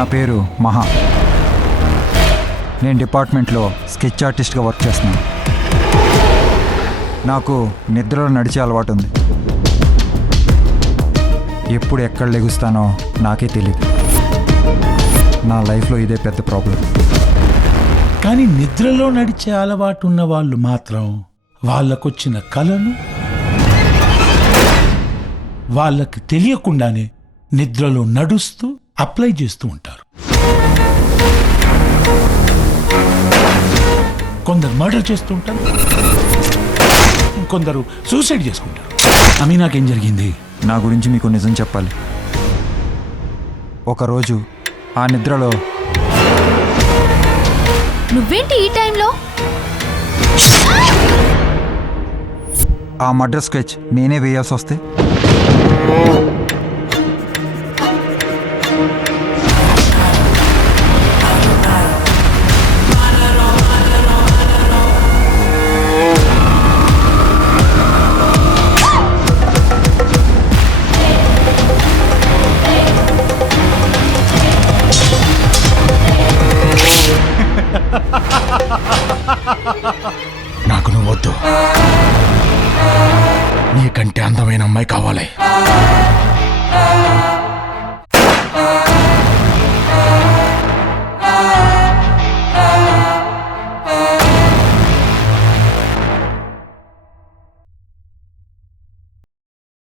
నా పేరు మహా. నేను డిపార్ట్మెంట్లో స్కెచ్ ఆర్టిస్ట్గా వర్క్ చేస్తున్నాను. నాకు నిద్రలో నడిచే అలవాటు ఉంది. ఎప్పుడు ఎక్కడ లెగుస్తానో నాకే తెలియదు. నా లైఫ్లో ఇదే పెద్ద ప్రాబ్లం. కానీ నిద్రలో నడిచే అలవాటు ఉన్న వాళ్ళు మాత్రం వాళ్ళకొచ్చిన కలను వాళ్ళకి తెలియకుండానే నిద్రలో నడుస్తూ అప్లై చేస్తూ ఉంటారు. కొందరు మర్డర్ చేస్తూ ఉంటారు, కొందరు సూసైడ్ చేసుకుంటారు. అమీనాకేం జరిగింది? నా గురించి మీకు నిజం చెప్పాలి. ఒకరోజు ఆ నిద్రలో నువ్వేంటి ఈ టైంలో? ఆ మర్డర్ స్కెచ్ నేనే వేయాల్సి వస్తే నాకు నువ్వు వద్దు. నీకంటే అందమైన అమ్మాయి కావాలి.